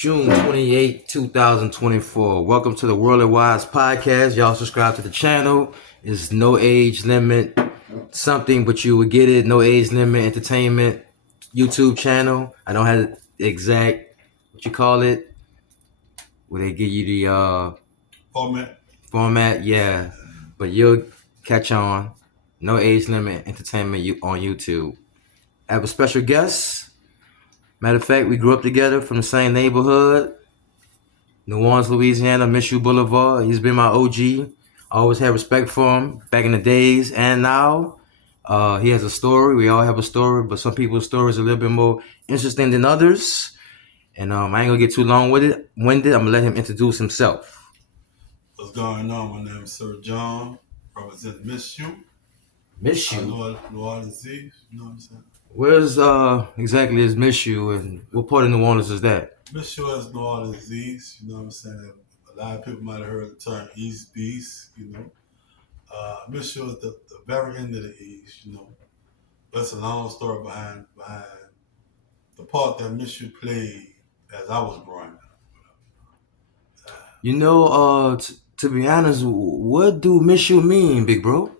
June 28, 2024. Welcome to the World of Wise podcast. Y'all subscribe to the channel. It's no age limit, something, but you will get it. No age limit entertainment YouTube channel. I don't have the exact, what you call it, where they give you the format. Yeah, but you'll catch on. No age limit entertainment on YouTube. I have a special guest. Matter of fact, we grew up together from the same neighborhood. New Orleans, Louisiana, Michoud Boulevard. He's been my OG. I always had respect for him back in the days and now. He has a story. We all have a story, but some people's stories are a little bit more interesting than others. And I ain't gonna get too long with it. Winded. I'm gonna let him introduce himself. What's going on? My name is SirJohn, represent Michoud. Michoud. New Orleans East, you know what I'm saying? Where's exactly is Michoud, and what part of New Orleans is that? Michoud is New Orleans East, you know what I'm saying? A lot of people might have heard the term Eastbeast, you know. Michoud is the very end of the East, you know. But it's a long story behind the part that Michoud played as I was growing up. You know, to be honest, what do Michoud mean, big bro?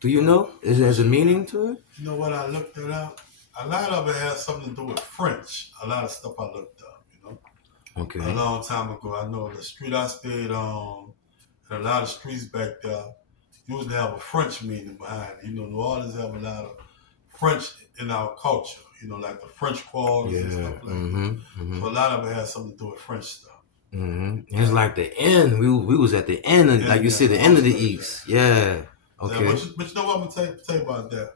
Do you know? Is there a meaning to it? You know what? I looked it up. A lot of it has something to do with French. A lot of stuff I looked up, you know. Okay. A long time ago, I know the street I stayed on, and a lot of streets back there usually have a French meaning behind it. You know, New Orleans have a lot of French in our culture, you know, like the French quarters and stuff like that. So a lot of it has something to do with French stuff. It's like the end. We was at the end, of, like you said, the end of the East. Yeah. Okay. Yeah, but you know what I'm gonna tell you about that.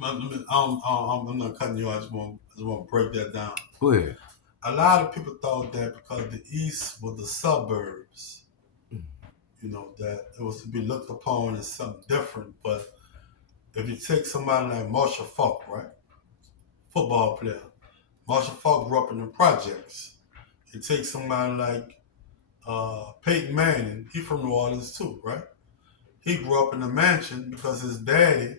I'm not cutting you. I just want to break that down. Go ahead. A lot of people thought that because the East was the suburbs, you know, that it was to be looked upon as something different. But if you take somebody like Marshall Faulk, right, football player, Marshall Faulk grew up in the projects. You take somebody like Peyton Manning, he from New Orleans too, right? He grew up in a mansion because his daddy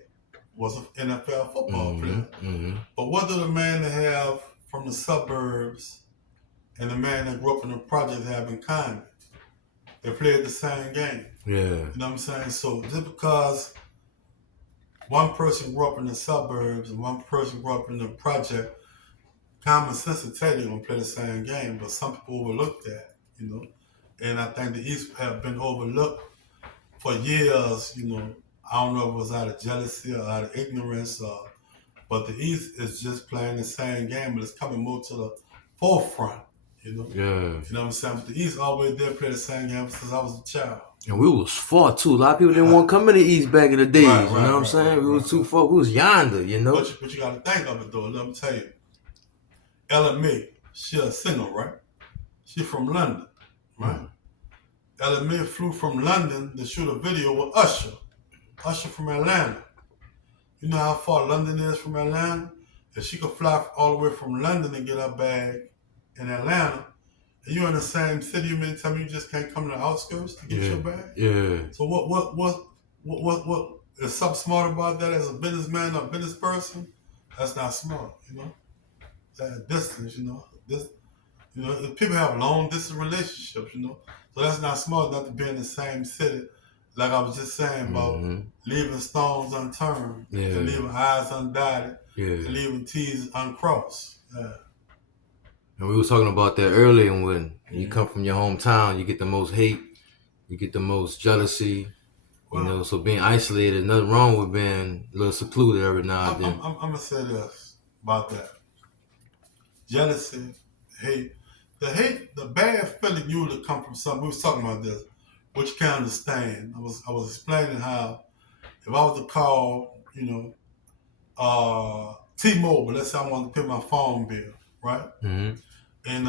was an NFL football player. But what do the man that have from the suburbs and the man that grew up in the project have in common? They played the same game. Yeah. You know what I'm saying? So just because one person grew up in the suburbs and one person grew up in the project, common sense will tell you they're gonna play the same game, but some people overlook that, you know. And I think the East have been overlooked for years, you know. I don't know if it was out of jealousy or out of ignorance, but the East is just playing the same game, but it's coming more to the forefront, you know. Yeah. You know what I'm saying? But the East always did play the same game since I was a child. And we was far too. A lot of people didn't want to come in the East back in the days. You know what I'm saying? We was too far. We was yonder, you know. But you got to think of it though. Let me tell you. Ella May, she a singer, right? She from London, right? Ella May flew from London to shoot a video with Usher. Usher from Atlanta. You know how far London is from Atlanta? If she could fly all the way from London and get her bag in Atlanta, and you're in the same city, you mean tell me you just can't come to the outskirts to get your bag? Yeah. So what is something smart about that as a businessman or business person? That's not smart, you know? That distance, you know. People have long distance relationships, you know. So that's not smart not to be in the same city. Like I was just saying about leaving stones unturned, and leaving I's undotted, and leaving T's uncrossed. Yeah. And we was talking about that earlier. When you come from your hometown, you get the most hate, you get the most jealousy. You know, so being isolated, nothing wrong with being a little secluded every now and then. I'm gonna say this about that: jealousy, hate. The bad feeling usually come from something. We was talking about this, which you can't understand. I was explaining how if I was to call, you know, T-Mobile, let's say I wanted to pay my phone bill, right? And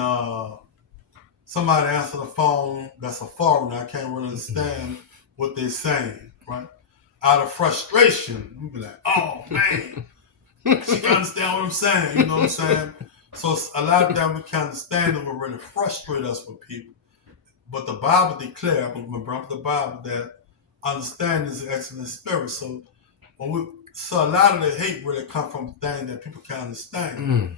somebody answer the phone that's a foreigner, I can't really understand what they're saying, right? Out of frustration, I'm be like, oh man, she can understand what I'm saying, you know what I'm saying? So a lot of times we can't understand and will really frustrate us with people. But the Bible declares, I'm going to bring up the Bible, that understanding is an excellent spirit. So so a lot of the hate really come from things that people can't understand.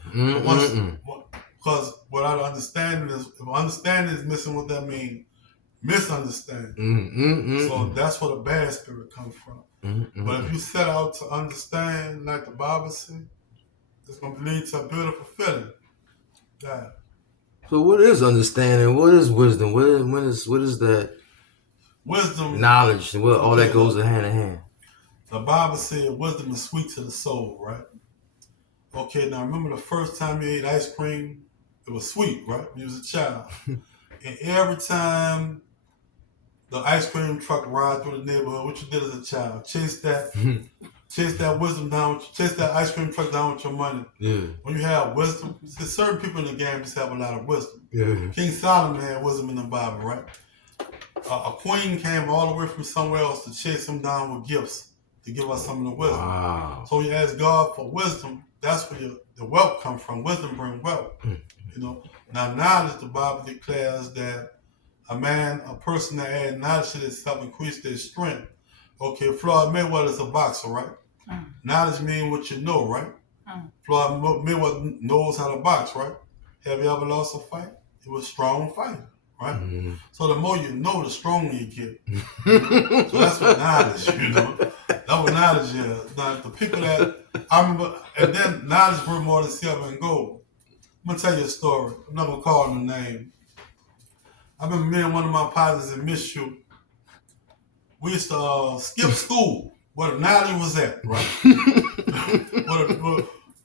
Because what I understand is, if understanding is missing, what that means, misunderstanding. So that's where the bad spirit comes from. But if you set out to understand, like the Bible says, it's going to lead to a beautiful feeling. Yeah. So what is understanding? What is wisdom? What is that Wisdom, knowledge? What all that okay, goes look, hand in hand. the Bible said wisdom is sweet to the soul, right? Okay, now remember the first time you ate ice cream, it was sweet, right? When you was a child. And every time the ice cream truck ride through the neighborhood, what you did as a child, chase that wisdom down, chase that ice cream truck down with your money. Yeah. When you have wisdom, see, certain people in the game just have a lot of wisdom. Yeah. King Solomon had wisdom in the Bible, right? A queen came all the way from somewhere else to chase him down with gifts to give us some of the wisdom. Wow. So you ask God for wisdom. That's where the wealth comes from. Wisdom brings wealth. You know. Now knowledge, the Bible declares that a person that adds knowledge to themselves increase their strength. Okay, Floyd Mayweather's a boxer, right? Knowledge means what you know, right? Floyd Mayweather knows how to box, right? Have you ever lost a fight? He was a strong fighter, right? So the more you know, the stronger you get. So that's what knowledge, you know. That's what knowledge is. Now, the people that I remember, and then knowledge worth more than silver and gold. I'm gonna tell you a story. I'm not gonna call them the name. I remember me and one of my partners in Michoud, we used to skip school where the knowledge was at, right?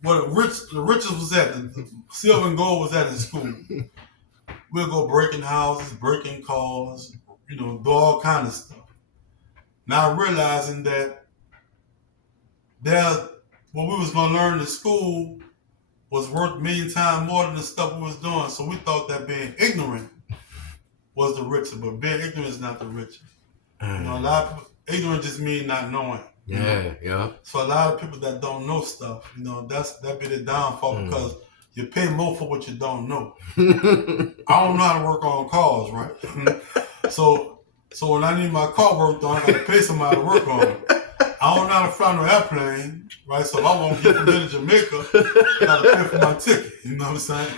where the riches was at, the silver and gold was at in school. We'll go breaking houses, breaking cars, you know, do all kind of stuff. Now realizing that what we was gonna learn in school was worth a million times more than the stuff we was doing. So we thought that being ignorant was the richest, but being ignorant is not the richest. You know, a lot of people, ignorant just means not knowing. Yeah. So a lot of people that don't know stuff, you know, that be the downfall because you pay more for what you don't know. I don't know how to work on cars, right? So when I need my car worked on, I gotta pay somebody to work on it. I don't know how to fly no airplane, right? So if I want to get from here to Jamaica, I gotta pay for my ticket. You know what I'm saying?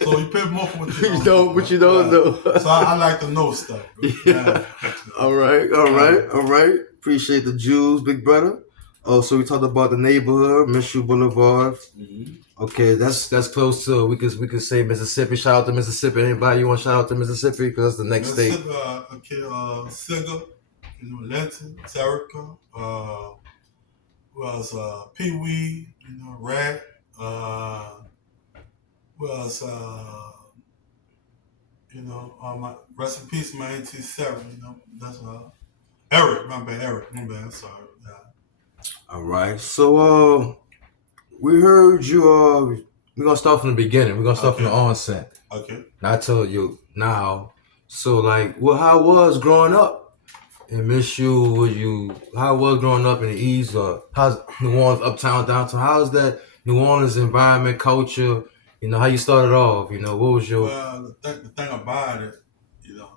So you pay more for what you don't know. What you don't know. So I like to know stuff. Yeah. All right. Appreciate the Jews, big brother. Oh, so we talked about the neighborhood, Michoud Boulevard. Okay, that's close to we could say Mississippi. Shout out to Mississippi. Anybody you want to shout out to Mississippi because that's the next state. Sigga, you know, Linton, Terica, was Pee Wee, you know, Rat, was you know, my rest in peace, my Auntie Sarah, you know, that's Eric, my bad, I'm sorry. All right, so we heard you. We're gonna start from the beginning. We're gonna start from the onset. Okay. Now I tell you now. So like, how was growing up in Michoud? How was growing up in the East? Or how's New Orleans, uptown, downtown? How's that New Orleans environment, culture? You know how you started off. You know what was your? Well, the thing about it, you know,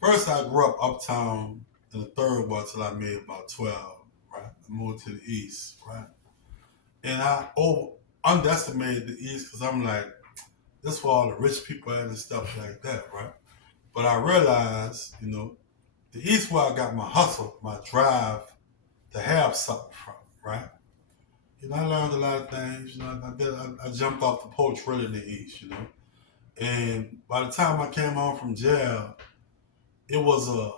first I grew up uptown in the third ward till I made about 12. Right, I moved to the East. Right, and I underestimated the East because I'm like, this is where all the rich people at and stuff like that, right? But I realized, you know, the East where I got my hustle, my drive to have something from, right? You know, I learned a lot of things. You know, I jumped off the porch really in the East, you know. And by the time I came home from jail, it was a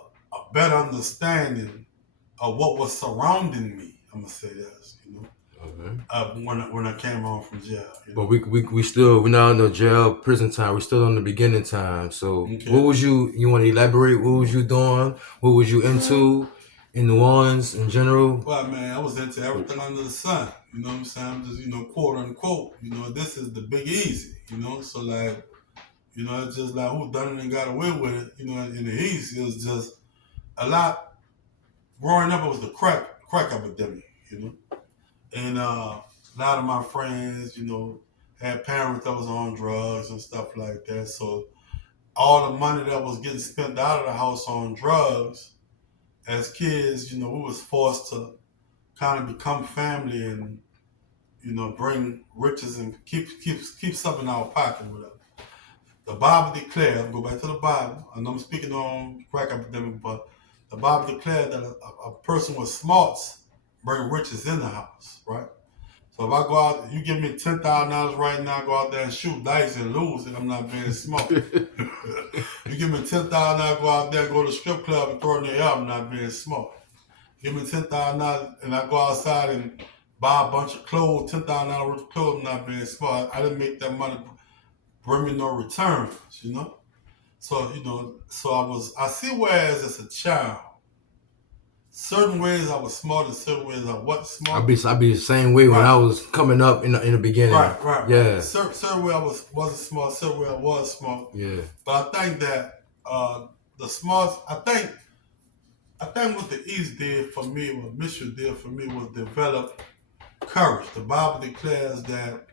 better understanding of what was surrounding me. I'm gonna say this, you know. When I came home from jail. You know? But we're not in the jail prison time. We're still on the beginning time. So What was you want to elaborate? What was you doing? What was you into in New Orleans in general? Well, man, I was into everything under the sun. You know what I'm saying? I'm just, you know, quote unquote, you know, this is the big easy, you know? So like, you know, it's just like who done it and got away with it, you know, in the East, it was just a lot. Growing up, it was the crack epidemic, you know? And a lot of my friends, you know, had parents that was on drugs and stuff like that. So all the money that was getting spent out of the house on drugs, as kids, you know, we was forced to kind of become family and, bring riches and keep something in our pocket, whatever. The Bible declares, go back to the Bible, and I'm speaking on crack epidemic, but the Bible declared that a person with smarts bring riches in the house, right? So if I go out, you give me $10,000 right now, go out there and shoot dice and lose it, I'm not being smart. You give me $10,000, go out there and go to the strip club and throw it in the air, I'm not being smart. Give me $10,000 and I go outside and buy a bunch of clothes, $10,000 worth of clothes, I'm not being smart. I didn't make that money bring me no returns, So, I see whereas as a child, certain ways I was smart and certain ways I wasn't smart. I'd be the same way when I was coming up in the beginning. Right. Yeah. Certain way I wasn't smart, certain way I was smart. Yeah. But I think that the smarts, I think what the East did for me, what Michoud did for me was develop courage. The Bible declares that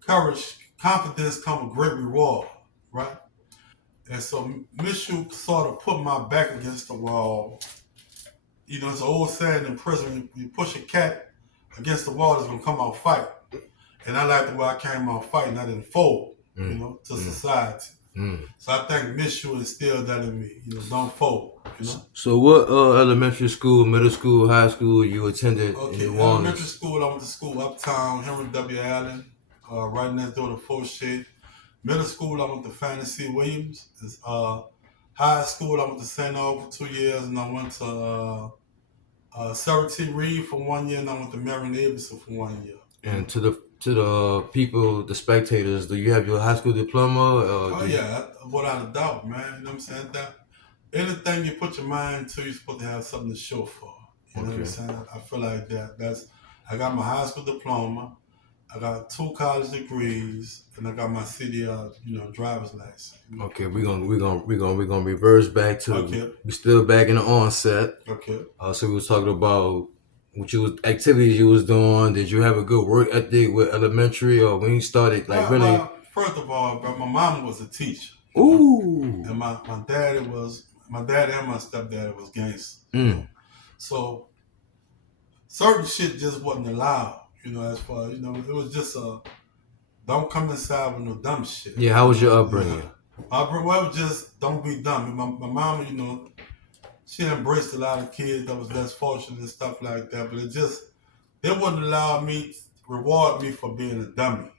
confidence comes with great reward, right? And so Michoud sort of put my back against the wall. It's an old saying in prison, you push a cat against the wall, it's going to come out fight. And I like the way I came out fighting, I didn't fold, to society. So I think Michoud instilled that in me, don't fold, So what elementary school, middle school, high school you attended in New Orleans? Elementary school, I went to school uptown, Henry W. Allen, right next door to Fourth Street. Middle school, I went to Fantasy Williams. High school, I went to St. Aug for 2 years, and I went to Sarah T. Reed for 1 year, and I went to Marion Davidson for 1 year. And to the people, the spectators, do you have your high school diploma? Without a doubt, man. You know what I'm saying? That anything you put your mind to, you're supposed to have something to show for. You know what I'm saying? I feel like I got my high school diploma, I got 2 college degrees, and I got my CDL, driver's license. Okay, we're gonna reverse back to we still back in the onset. Okay. So we was talking about activities you was doing. Did you have a good work ethic with elementary, or when you started really? First of all, bro, my mom was a teacher. Ooh. And my dad and my stepdad was gangsters. So certain shit just wasn't allowed. As far it was just don't come inside with no dumb shit. Yeah, how was your upbringing? My upbringing was just don't be dumb. My mama, she embraced a lot of kids that was less fortunate and stuff like that, but it wouldn't reward me for being a dummy.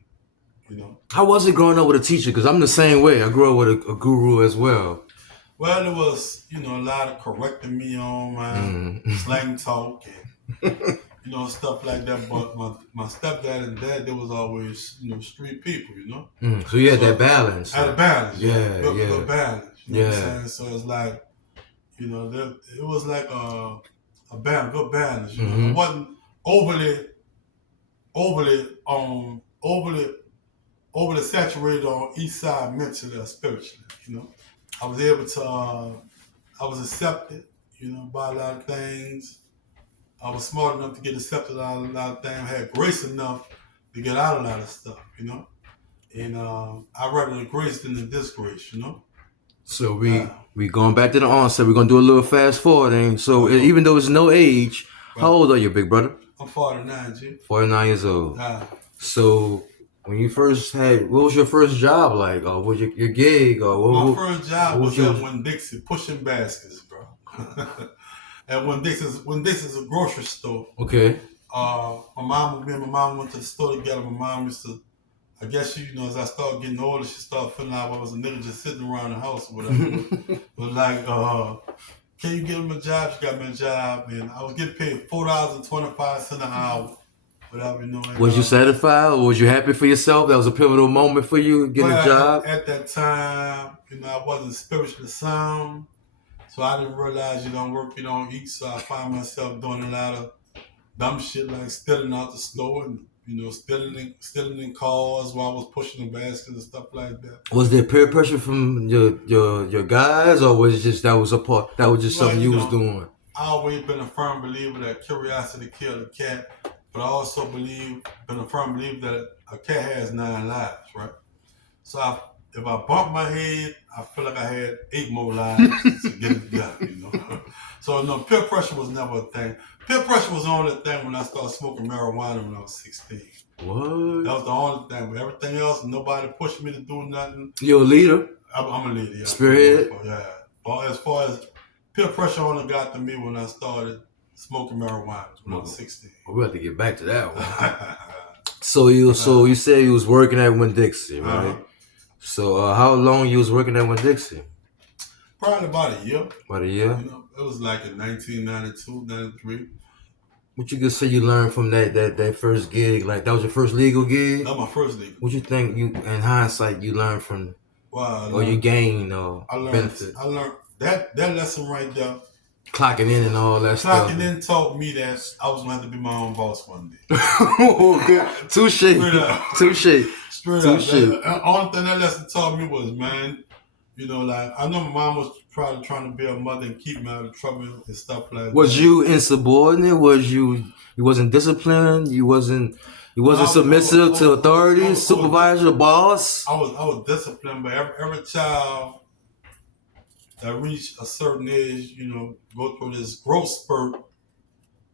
How was it growing up with a teacher? Because I'm the same way. I grew up with a guru as well. Well, it was, a lot of correcting me on my slang talk and stuff like that. But my stepdad and dad, they was always, street people, So you had that balance. I had a balance. Good balance. You know what I'm saying? So it's like, it was like a good balance. It wasn't overly saturated on east side mentally or spiritually. I was able to, I was accepted, by a lot of things. I was smart enough to get accepted out of a lot of things. I had grace enough to get out of a lot of stuff, And I'd rather the grace than the disgrace, So we going back to the onset. We're going to do a little fast forwarding. So even though it's no age, how old are you, big brother? I'm 49, G. 49 years old. So when you first what was your first job like? Or what was your gig? My first job was at Winn-Dixie, pushing baskets, bro. At Winn-Dixie's a grocery store. Okay. Me and my mom went to the store together. My mom used to, I guess as I started getting older, she started feeling like I was a nigga just sitting around the house or whatever. But like, can you give me a job? She got me a job, and I was getting paid $4.25 an hour. Was you satisfied, or was you happy for yourself? That was a pivotal moment for you getting a job. At that time, I wasn't spiritually sound, so I didn't realize you don't work, you don't eat. So I found myself doing a lot of dumb shit like stealing out the store and stealing in cars while I was pushing the baskets and stuff like that. Was there peer pressure from your guys, or was it just something you was doing? I always been a firm believer that curiosity killed a cat. But I also been a firm believer that a cat has 9 lives, right? So if I bump my head, I feel like I had 8 more lives to get it done, So no, peer pressure was never a thing. Peer pressure was only a thing when I started smoking marijuana when I was 16. What? That was the only thing. But everything else, nobody pushed me to do nothing. You're a leader? I'm a leader, yeah. Spearhead? Yeah. But as far as peer pressure only got to me when I started smoking marijuana when I was 16. We have to get back to that one. So you said you was working at Winn-Dixie, right? So how long you was working at Winn-Dixie? Probably about a year. About a year? You know, it was like in 1992, 93. What you could say you learned from that first gig? Like that was your first legal gig? That was my first legal. What you think you in hindsight you learned from or you gained or benefit? I learned that lesson right there. Clocking in and all that stuff. Clocking in taught me that I was gonna have to be my own boss one day. Touche. Touche. Straight up. The only thing that lesson taught me was, man, you know, like I know my mom was probably trying to be a mother and keep me out of trouble and stuff like that. Was you insubordinate? Was you wasn't disciplined? You wasn't submissive to authority, supervisor, boss? I was disciplined, but every child that reach a certain age, you know, go through this growth spurt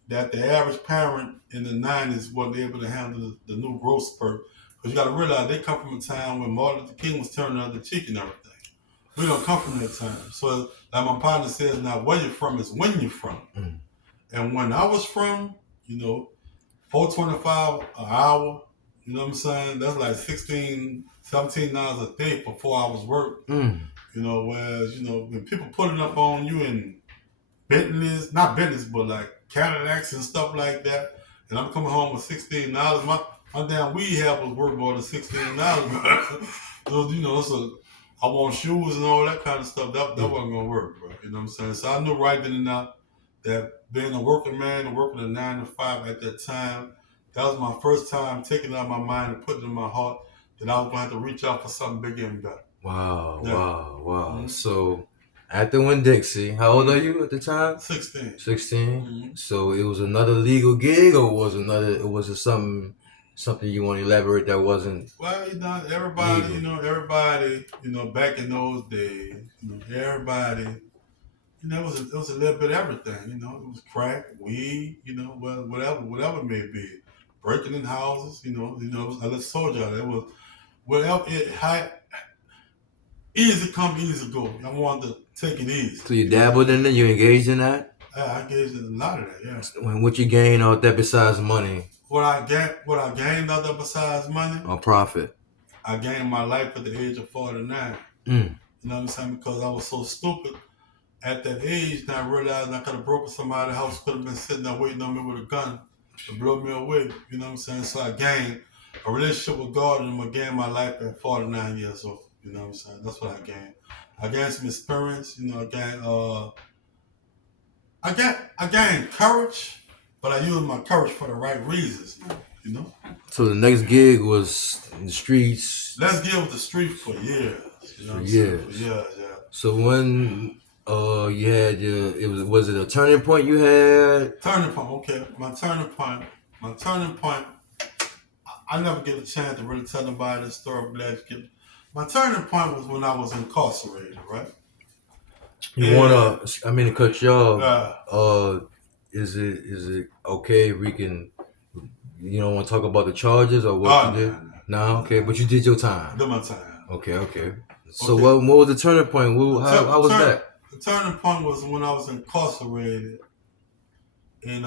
that the average parent in the 90s wasn't able to handle the new growth spurt. Because you got to realize they come from a time when Martin Luther King was turning the other cheek and everything. We don't come from that time. So like my partner says now, where you're from is when you're from. Mm. And when I was from, you know, $4.25 an hour, you know what I'm saying? That's like 16, 17 hours a day for 4 hours work. Mm. You know, whereas, you know, when people putting up on you in Bentleys, not Bentleys, but like Cadillacs and stuff like that, and I'm coming home with $16, my damn weed habit was worth more than $16. So, you know, so I want shoes and all that kind of stuff. That wasn't gonna work, bro. You know what I'm saying? So I knew right then and now that being a working man and working a 9 to 5 at that time, that was my first time taking it out of my mind and putting it in my heart that I was gonna have to reach out for something bigger and better. Wow. Mm-hmm. So after Winn-Dixie, how old are you at the time? 16. 16. Mm-hmm. So it was another legal gig, or was it something you want to elaborate that wasn't? Well, you know, everybody, you know, back in those days, you know, everybody, you know, it was a little bit of everything. You know, it was crack, weed, you know, whatever it may be, breaking in houses. You know, I just told y'all it was whatever it had. Easy come, easy go. I wanted to take it easy. So you dabbled in it? You engaged in that? Yeah, I engaged in a lot of that, yeah. What you gained out that besides money? What I gained out there besides money? Or profit? I gained my life at the age of 49. You know what I'm saying? Because I was so stupid at that age, not realizing I could have broken somebody's house, could have been sitting there waiting on me with a gun to blow me away. You know what I'm saying? So I gained a relationship with God, and I gained my life at 49 years old. You know what I'm saying? That's what I gained. I gained some experience. You know, I gained courage, but I used my courage for the right reasons. You know. So the next gig was in the streets. Let's get with the streets for years. You know for years. Yeah. So when you had was it a turning point you had? Turning point. Okay, my turning point. I never get a chance to really tell nobody this story. I'm glad you get. My turning point was when I was incarcerated, right? You wanna? I mean to cut you off. Is it okay if we can? You don't want to talk about the charges or what you did? No, okay, but you did your time. I did my time. Okay. So what was the turning point? How was that? The turning point was when I was incarcerated, and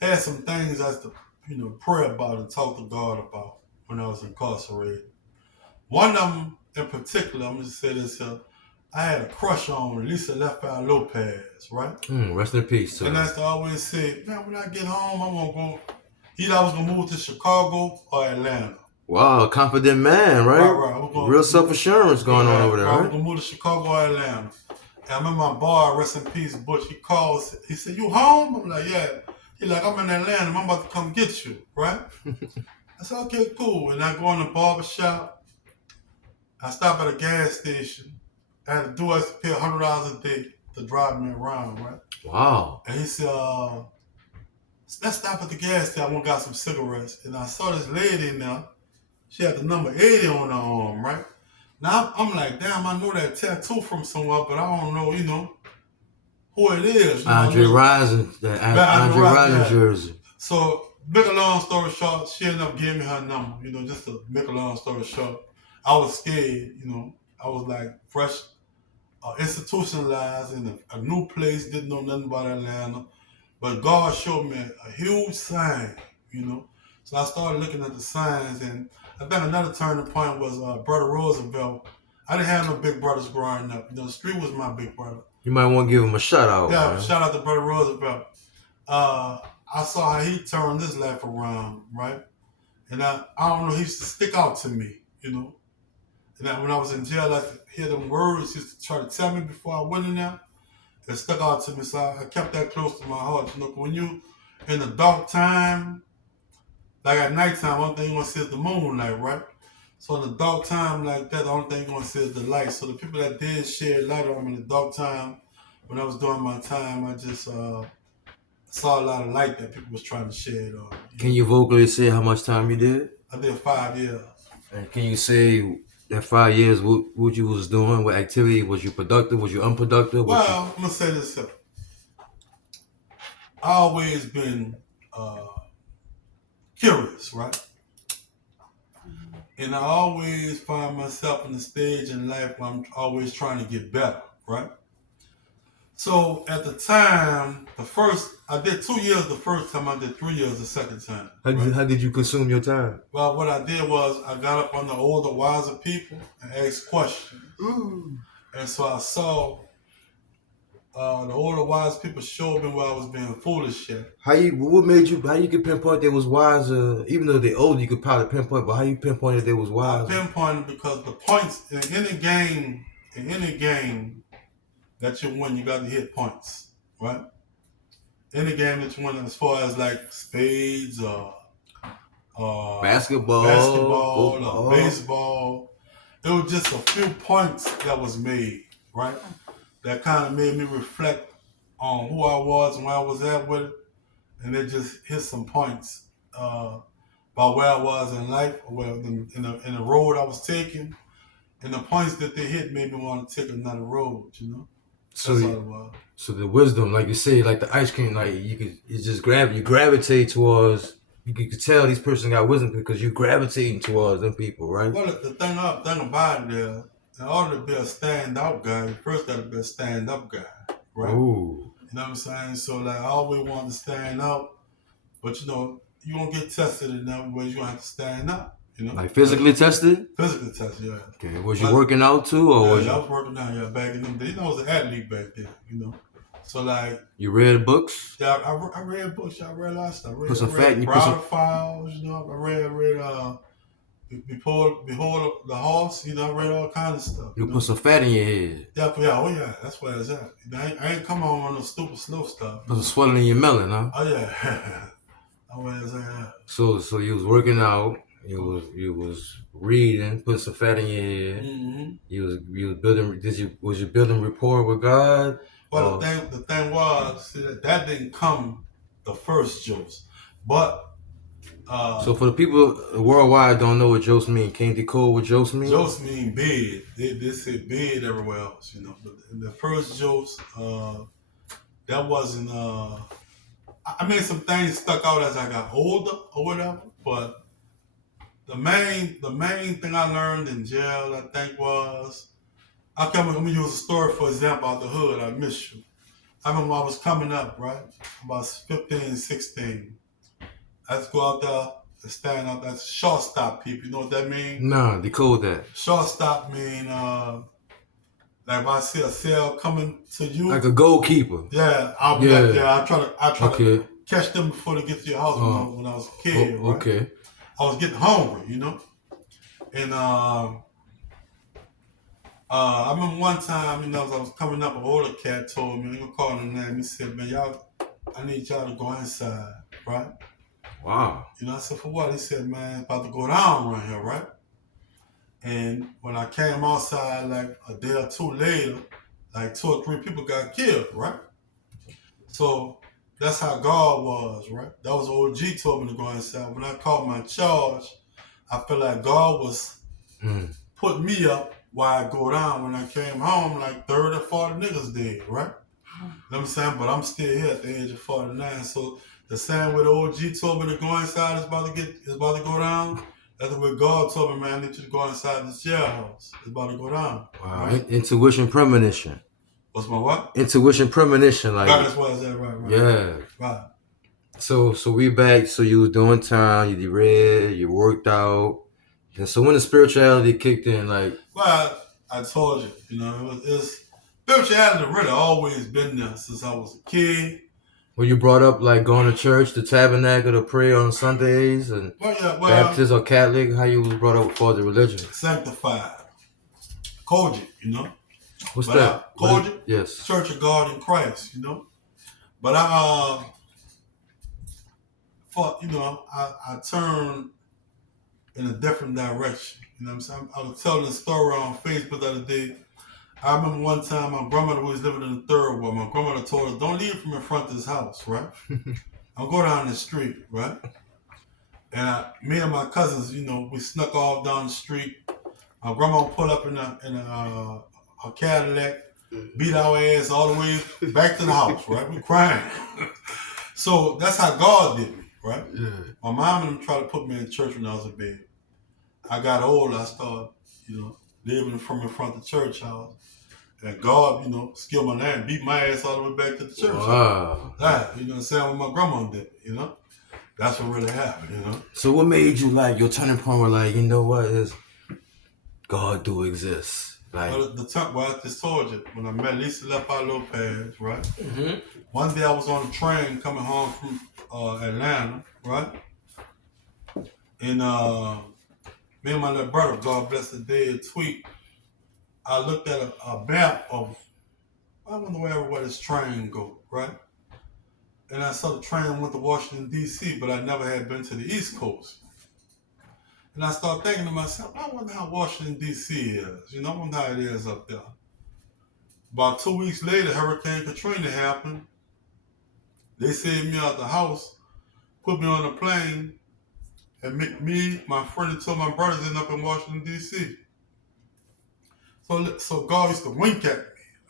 had some things I had to, you know, pray about and talk to God about when I was incarcerated. One of them in particular, I'm just say this here. I had a crush on Lisa Left-Eye Lopez, right? Rest in peace. And I used to always say, man, when I get home, I want to go. Either I was going to move to Chicago or Atlanta. Wow, confident man, right? Right. Real self-assurance going on over there, right? I was going to move to Chicago or Atlanta. And I remember my bar, rest in peace, Butch, he calls, he said, you home? I'm like, yeah. He's like, I'm in Atlanta, I'm about to come get you, right? I said, okay, cool. And I go in the barbershop. I stop at a gas station. I had to pay $100 a day to drive me around, right? Wow. And he said, let's stop at the gas station. I went and got some cigarettes. And I saw this lady in there. She had the number 80 on her arm, right? Now, I'm like, damn, I know that tattoo from somewhere, but I don't know, you know, who it is. Andre Rison jersey. So make a long story short, she ended up giving me her number. You know, just to make a long story short, I was scared. You know, I was like fresh, institutionalized in a new place, didn't know nothing about Atlanta. But God showed me a huge sign, you know. So I started looking at the signs, and I think another turning point was Brother Roosevelt. I didn't have no big brothers growing up. You know, the street was my big brother. You might want to give him a shout out, Yeah, man. shout out to Brother Roosevelt. I saw how he turned his life around, right? And I don't know, he used to stick out to me, you know. And when I was in jail, I could hear them words he used to try to tell me before I went in there. It stuck out to me, so I kept that close to my heart. You know, when you in a dark time, like at nighttime, only thing you want to see is the moonlight, right? So in a dark time like that, the only thing you want to see is the light. So the people that did shed light on me in the dark time, when I was doing my time, I just saw a lot of light that people was trying to shed on. Can you vocally say how much time you did? I did 5 years. And can you say that 5 years, what you was doing, what activity? Was you productive? Was you unproductive? Well, I'm going to say this. I always been curious, right? And I always find myself in a stage in life where I'm always trying to get better, right? So at the time, I did 2 years the first time, I did 3 years the second time. How did you consume your time? Well, what I did was I got up on the older, wiser people and asked questions. Ooh. And so I saw the older, wise people showed me where I was being foolish at. How you could pinpoint they was wiser, even though they old, you could probably pinpoint, but how you pinpointed they was wiser? I pinpointed because the points in any game that you win, you got to hit points, right? Any game that you win, as far as like spades or Basketball, or baseball, it was just a few points that was made, right? That kind of made me reflect on who I was and where I was at with it, and it just hit some points about where I was in life, in the road I was taking, and the points that they hit made me want to take another road, you know. So, that's all it was. So the wisdom, like you say, like the ice cream, like you gravitate towards. You could tell these person got wisdom because you gravitating towards them people, right? Well, the thing about it is, in order to be a stand-out guy, you first got to be a stand-up guy, right? Ooh. You know what I'm saying? So like, I always want to stand out, but you know, you won't get tested in that way. You gonna have to stand up. You know, like physically tested. Physically tested, yeah. Okay. Was you working out too, or I was working out, yeah, back in them days. You know, I was an athlete back then. You know, so like. You read books? Yeah, I read books. I read a lot of stuff. Put some fat in you. Files. You know, I read. Behold the horse, you know, I read all kinds of stuff. You put some fat in your head. Yeah, oh yeah, that's where it's at. I ain't come on no stupid slow stuff. Put some swelling in your melon, huh? Oh yeah, that's where it's at. So you was working out, you was reading, putting some fat in your head. Mm-hmm. You was building. Was you building rapport with God? Well, the thing was, see, that didn't come the first Jose, but. So for the people worldwide don't know what Jose mean, can you decode what Jose mean? Jose mean bed. They say bed everywhere else, you know. But the first Jose, that wasn't. I mean, some things stuck out as I got older or whatever. But the main thing I learned in jail, I think, was let me use a story for example out the hood. I miss you. I remember I was coming up, right? About 15, 16. Let's go out there and stand out there. Shortstop people, you know what that means? Nah, decode that. Shortstop mean like if I see a cell coming to you. Like a goalkeeper. Yeah, I'll be like, I try okay. to catch them before they get to your house when I was a kid, right? Okay. I was getting hungry, you know? And I remember one time, you know, as I was coming up, an older cat told me, he was calling the name, he said, man, I need y'all to go inside, right? Wow. You know, I said, for what? He said, man, it's about to go down around here, right? And when I came outside, like a day or two later, like 2 or 3 people got killed, right? So that's how God was, right? That was O.G told me to go inside. When I called my charge, I felt like God was putting me up while I go down. When I came home, like 30 or 40 niggas dead, right? You know what I'm saying? But I'm still here at the age of 49. So The same way the O.G told me to go inside, it's about to go down. That's the way God told me, man, I need you to go inside this jailhouse. It's about to go down. Wow. Right? Intuition premonition. What's my what? Intuition premonition, like that's what I said, right. Yeah. Right. So we back. So you was doing time, you read, you worked out. And so when the spirituality kicked in, like, well, I told you, it's spirituality really always been there since I was a kid. Were you brought up like going to church, the tabernacle, to pray on Sundays, and Baptist or Catholic? How you was brought up for the religion? Sanctified, Kojic, What's that? Kojic, yes. Church of God in Christ, But I turned in a different direction. You know what I'm saying? I was telling a story on Facebook the other day. I remember one time my grandmother was living in the third ward. My grandmother told us, don't leave from in front of this house, right? I'll go down the street, right? And me and my cousins, we snuck off down the street. My grandma pulled up in a Cadillac, beat our ass all the way back to the house, right? We crying. So that's how God did me, right? Yeah. My mom and them tried to put me in church when I was a baby. I got old, I started, living from in front of the church house. And God, skilled my name, beat my ass all the way back to the church. Wow. That, what my grandma did, That's what really happened, So what made you your turning point were like, what is God do exist? Like, well, I just told you, when I met Lisa Lopez, right? Mm-hmm. One day I was on a train coming home from Atlanta, right? And me and my little brother, God bless the dead, tweet. I looked at a map of, I wonder where this train go, right? And I saw the train went to Washington, D.C., but I never had been to the East Coast. And I started thinking to myself, I wonder how Washington, D.C. is. I wonder how it is up there. About 2 weeks later, Hurricane Katrina happened. They saved me out the house, put me on a plane, and me, my friend, and two of my brothers ended up in Washington, D.C. So God used to wink at me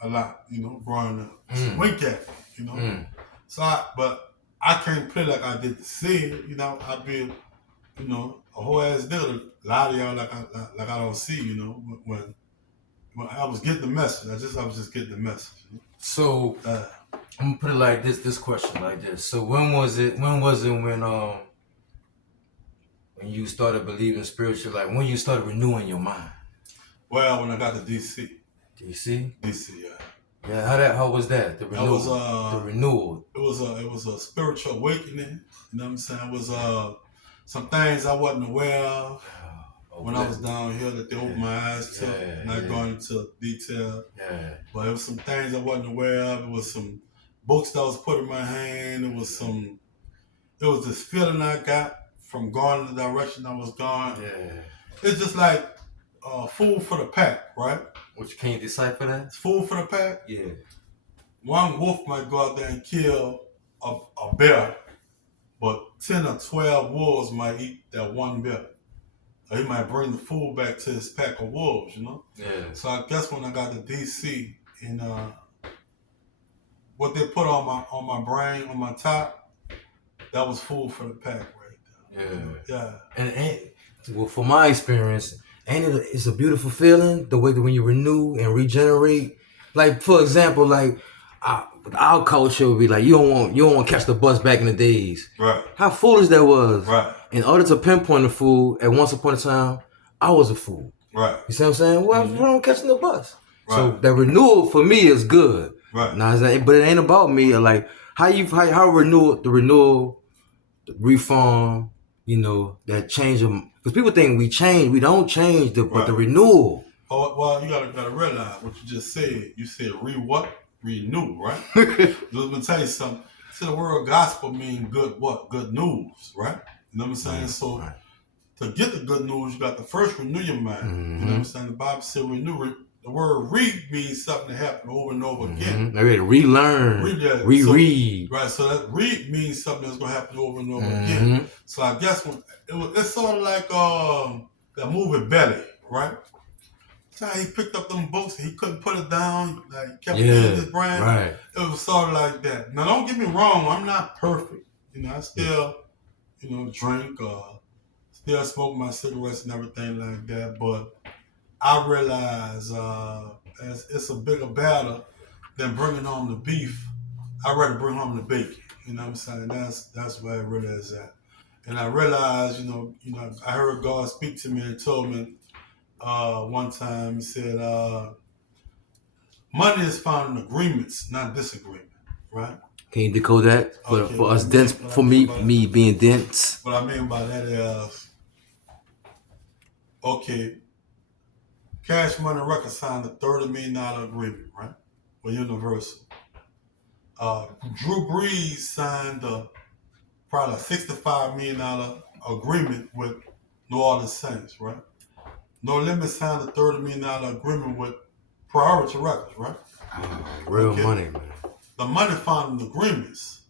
a lot, growing up. Wink at me, but I can't play like I did the scene, I'd be, a whole ass nigga to lie to y'all like I don't see, when I was getting the message. I was just getting the message. So I'm gonna put it like this question like this. So when was it when you started believing spiritual, like when you started renewing your mind? Well, when I got to DC. DC, yeah. Yeah, how was that? The renewal. The renewal. It was a spiritual awakening. You know what I'm saying? It was some things I wasn't aware of when I was down here that they opened my eyes to. Not going into detail. Yeah. But it was some things I wasn't aware of. It was some books that was put in my hand. It was this feeling I got from going in the direction I was going. Yeah. It's just like food for the pack, right? Which can you decipher that? It's food for the pack? Yeah. One wolf might go out there and kill a bear, but 10 or 12 wolves might eat that one bear. Or he might bring the food back to his pack of wolves, Yeah. So I guess when I got to DC and what they put on my brain, on my top, that was food for the pack right there. Yeah. And well, from my experience, it's a beautiful feeling, the way that when you renew and regenerate. Like, for example, like our culture would be like, you don't want to catch the bus back in the days. Right. How foolish that was. Right. In order to pinpoint a fool, at once upon a time, I was a fool. Right. You see what I'm saying? Well, I was wrong catching the bus. Right. So that renewal for me is good. Right. Now, but it ain't about me. Like how the renewal, the reform, that change them. Because people think we change, we don't change, but the renewal. Oh, well, you gotta realize what you just said. You said renew, right? Let me tell you something. See, the word gospel means good what? Good news, right? You know what I'm saying? Right. So to get the good news, you got to first renew your mind. Mm-hmm. You know what I'm saying? The Bible said renew. The word read means something that happened over and over again. Maybe relearn, reread. Right, so that read means something that's going to happen over and over again. So I guess it's sort of like that movie Belly, right? So he picked up them books and he couldn't put it down. Like, he kept it in his brain. Right. It was sort of like that. Now, don't get me wrong. I'm not perfect. I still, drink, still smoke my cigarettes and everything like that. But I realize it's a bigger battle than bringing home the beef. I'd rather bring home the bacon. You know what I'm saying? That's where it really is at. And I realized, I heard God speak to me and told me one time. He said, "Money is found in agreements, not disagreement." Right? Can you decode that Okay. for us dense? For me being dense. What I mean by that is, okay, Cash Money Records signed a $30 million agreement, right, with Universal. Drew Brees signed probably a $65 million agreement with New Orleans Saints, right? No Limit signed a $30 million agreement with Priority Records, right? Real money, man. The money found in agreements,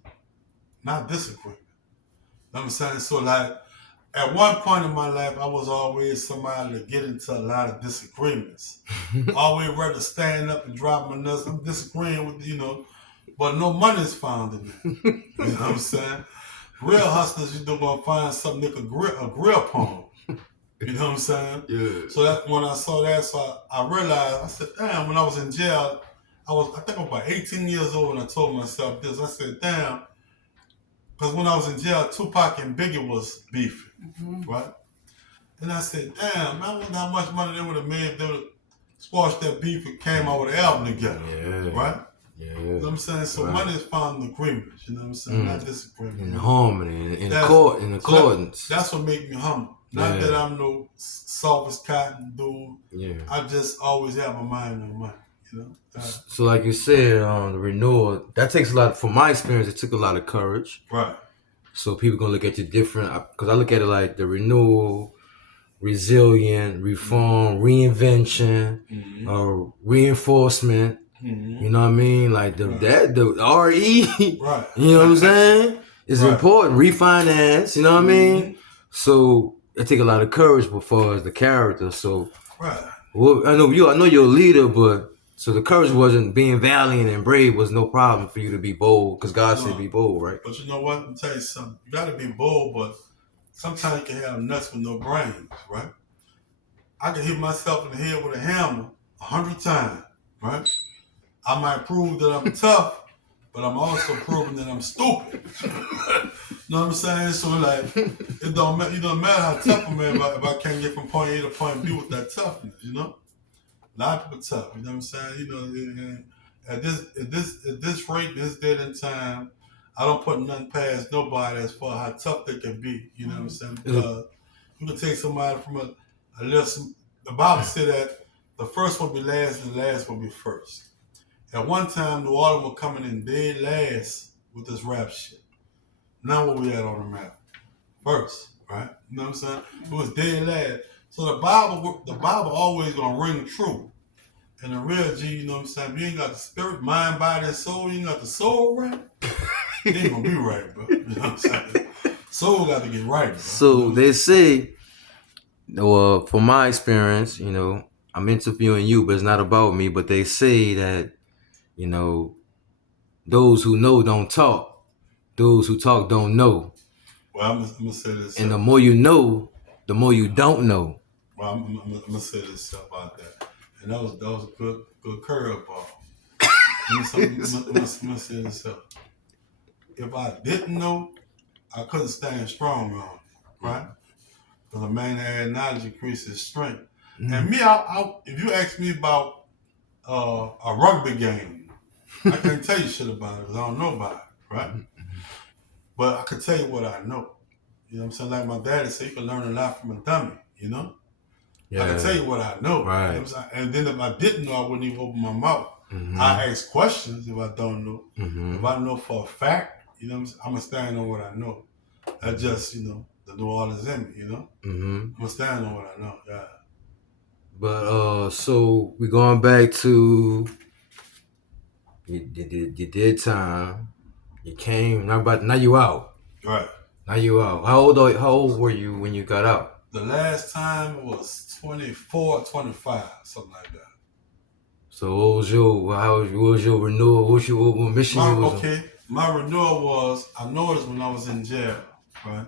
not disagreement. You know what I'm saying? So, like, at one point in my life, I was always somebody to get into a lot of disagreements. Always rather stand up and drop my nuts. I'm disagreeing with, but no money's found in that. You know what I'm saying? Real hustlers, you're going to find something they can agree upon. You know what I'm saying? Yeah. So that when I saw that, I realized, I said, damn, when I was in jail, I think I was about 18 years old and I told myself this. I said, damn, because when I was in jail, Tupac and Biggie was beefing, right? And I said, damn, I wonder how much money they would have made if they would have squashed that beef and came out with an album together, right? Yeah. You know what I'm saying? So money is found in agreements, you know what I'm saying? Not disagreement. In harmony, in accordance. So that's what made me humble. Not that I'm no softest cotton dude. Yeah. I just always have my mind on money, So like you said, the renewal, that takes a lot, from my experience, it took a lot of courage. Right. So people going to look at you different, because I look at it like the renewal, resilient, reform, reinvention, reinforcement. You know what I mean? Like the RE, right. You know what I'm saying? It's important. Refinance, you know what I mean? So it take a lot of courage before as the character. So well, I know you're a leader, but so the courage wasn't being valiant and brave was no problem for you to be bold, because God said be bold, right? But you know what? Let me tell you something. You gotta be bold, but sometimes you can have nuts with no brains, right? I can hit myself in the head with a hammer 100 times, right? I might prove that I'm tough, but I'm also proving that I'm stupid. You know what I'm saying? So like, it don't matter how tough I am if I can't get from point A to point B with that toughness. A lot of people tough. You know what I'm saying? At this rate, this date and time, I don't put nothing past nobody as far as how tough they can be. You know what I'm saying? Because you can take somebody from a lesson. The Bible said that the first will be last and the last will be first. At one time, New Orleans was coming in dead last with this rap shit. Now where we at on the map? First, right? You know what I'm saying? It was dead last. So the Bible always gonna ring true. And the real G, you know what I'm saying? If you ain't got the spirit, mind, body, and soul, you ain't got the soul right, it ain't gonna be right, bro. You know what I'm saying? Soul got to get right, bro. So they say, well, from my experience, I'm interviewing you, but it's not about me, but they say that, those who know don't talk. Those who talk don't know. Well, I'm gonna say this. And the more you know, the more you don't know. Well, I'm gonna say this about that. And that was a good curveball. I'm gonna say this up. If I didn't know, I couldn't stand strong on it, right? Because a man that had knowledge increases strength. And me, if you ask me about a rugby game, I can't tell you shit about it because I don't know about it, right? But I can tell you what I know. You know what I'm saying? Like my daddy said, you can learn a lot from a dummy, Yeah. I can tell you what I know. Right. You know what I'm saying? And then if I didn't know, I wouldn't even open my mouth. I ask questions if I don't know. If I know for a fact, I'm going to stand on what I know. That's just, the New Orleans in me, I'm going to stand on what I know, yeah. But, so we're going back to, you did time. You came, now you out. Right. Now you out. How old were you when you got out? The last time was 24, 25, something like that. So what was your renewal? What mission? Okay. My renewal was, I noticed when I was in jail, right?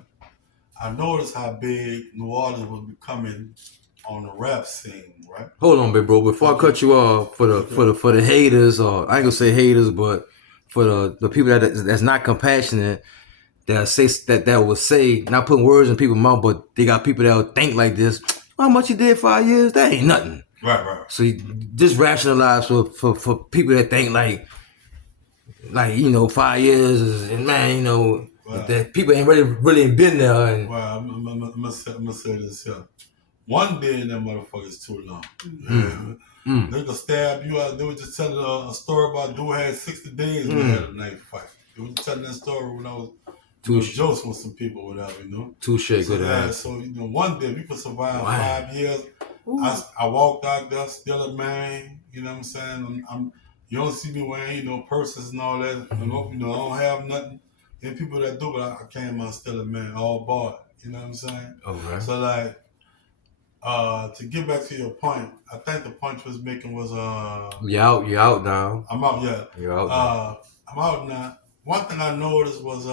I noticed how big New Orleans was becoming on the rap scene, right? Hold on, big bro. Before I Okay. cut you off, for the haters, or I ain't gonna say haters, but for the people that's not compassionate, that say that will say, not putting words in people's mouth, but they got people that will think like this. How much you did 5 years? That ain't nothing. Right. So you just rationalize for people that think like 5 years is, and man, that people ain't really been there. And well, I'm gonna say this here. One day in that motherfucker is too long. Yeah. They could stab you out. They were just telling a story about dude had 60 days when he had a knife fight. They were telling that story when I was jokes with some people, whatever, Touche, good ass. So one day we could survive 5 years. I walked out there still a man. You know what I'm saying? You don't see me wearing purses and all that. I don't have nothing. And people that do, but I came out still a man, all bought. You know what I'm saying? Okay. So to get back to your point, I think the point you was making was you out now. I'm out, yeah. You're out now. I'm out now. One thing I noticed was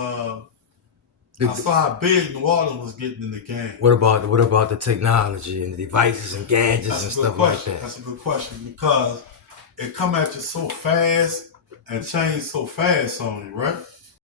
I saw how big New Orleans was getting in the game. What about the technology and the devices and gadgets and stuff like that? That's a good question because it come at you so fast and change so fast on you, right?